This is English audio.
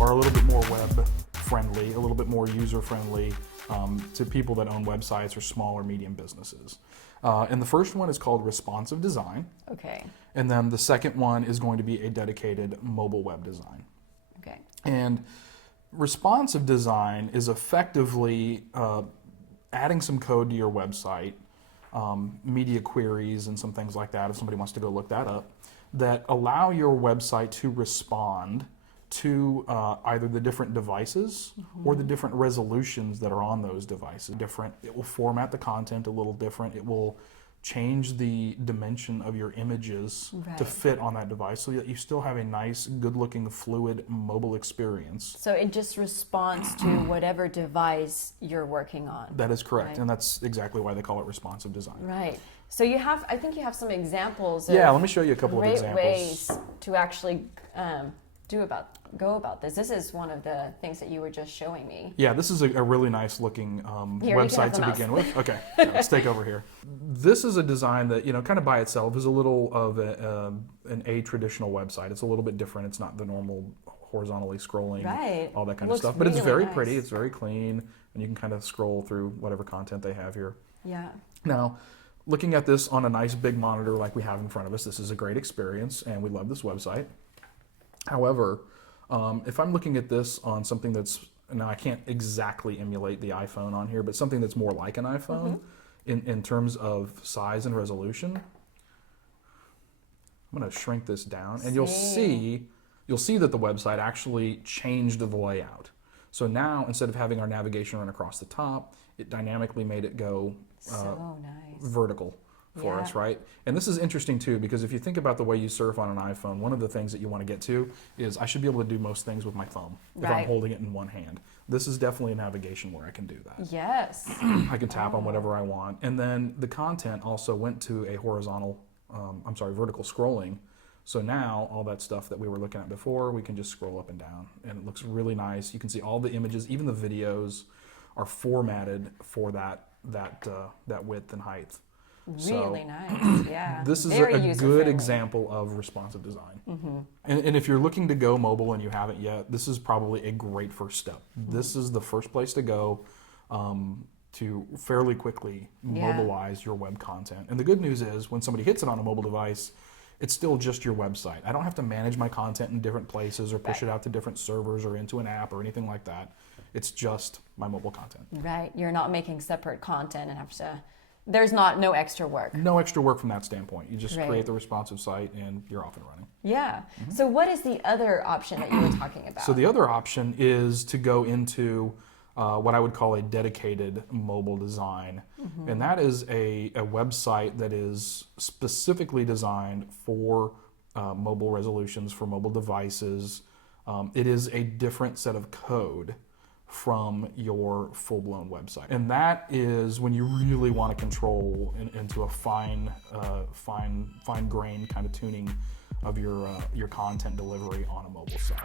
are a little bit more web friendly, a little bit more user friendly to people that own websites or small or medium businesses. And the first one is called responsive design. Okay. And then the second one is going to be a dedicated mobile web design. Okay. And responsive design is effectively adding some code to your website, media queries and some things like that, if somebody wants to go look that up, that allow your website to respond to either the different devices or the different resolutions that are on those devices. It will format the content a little different. It will change the dimension of your images to fit on that device so that you still have a nice, good-looking, fluid mobile experience. So it just responds to whatever device you're working on. That is correct, right? and that's exactly why they call it responsive design. Right. So I think you have some examples of let me show you a couple of great examples. ways to actually go about this. This is one of the things that you were just showing me. Yeah, this is a really nice looking Here, website to begin with. Okay, let's take over here. This is a design that, kind of by itself is a little of an traditional website. It's a little bit different. It's not the normal horizontally scrolling, all that kind of stuff. But it's very nice. pretty. It's very clean, and you can kind of scroll through whatever content they have here. Yeah. Now, looking at this on a nice big monitor like we have in front of us, this is a great experience, and we love this website. However, if I'm looking at this on something that's, now I can't exactly emulate the iPhone on here, but something that's more like an iPhone in terms of size and resolution, I'm going to shrink this down, and you'll see that the website actually changed the layout. So now, instead of having our navigation run across the top, it dynamically made it go So nice. vertical for us, right? And this is interesting too, because if you think about the way you surf on an iPhone, one of the things that you want to get to is I should be able to do most things with my thumb if I'm holding it in one hand. This is definitely a navigation where I can do that. Yes. I can tap on whatever I want. And then the content also went to a vertical scrolling. So now all that stuff that we were looking at before, we can just scroll up and down, and it looks really nice. You can see all the images, even the videos are formatted for that width and height. Really nice, yeah. This is Very a good user-friendly. example of responsive design. And if you're looking to go mobile and you haven't yet, this is probably a great first step. This is the first place to go to fairly quickly mobilize your web content. And the good news is when somebody hits it on a mobile device, it's still just your website. I don't have to manage my content in different places or push it out to different servers or into an app or anything like that. It's just my mobile content. Right, you're not making separate content and have to... There's no extra work. No extra work from that standpoint. You just create the responsive site and you're off and running. Yeah. So what is the other option that you were talking about? So the other option is to go into what I would call a dedicated mobile design. And that is a website that is specifically designed for mobile resolutions, for mobile devices. It is a different set of code from your full-blown website, and that is when you really want to control into a fine-grained kind of tuning of your content delivery on a mobile site.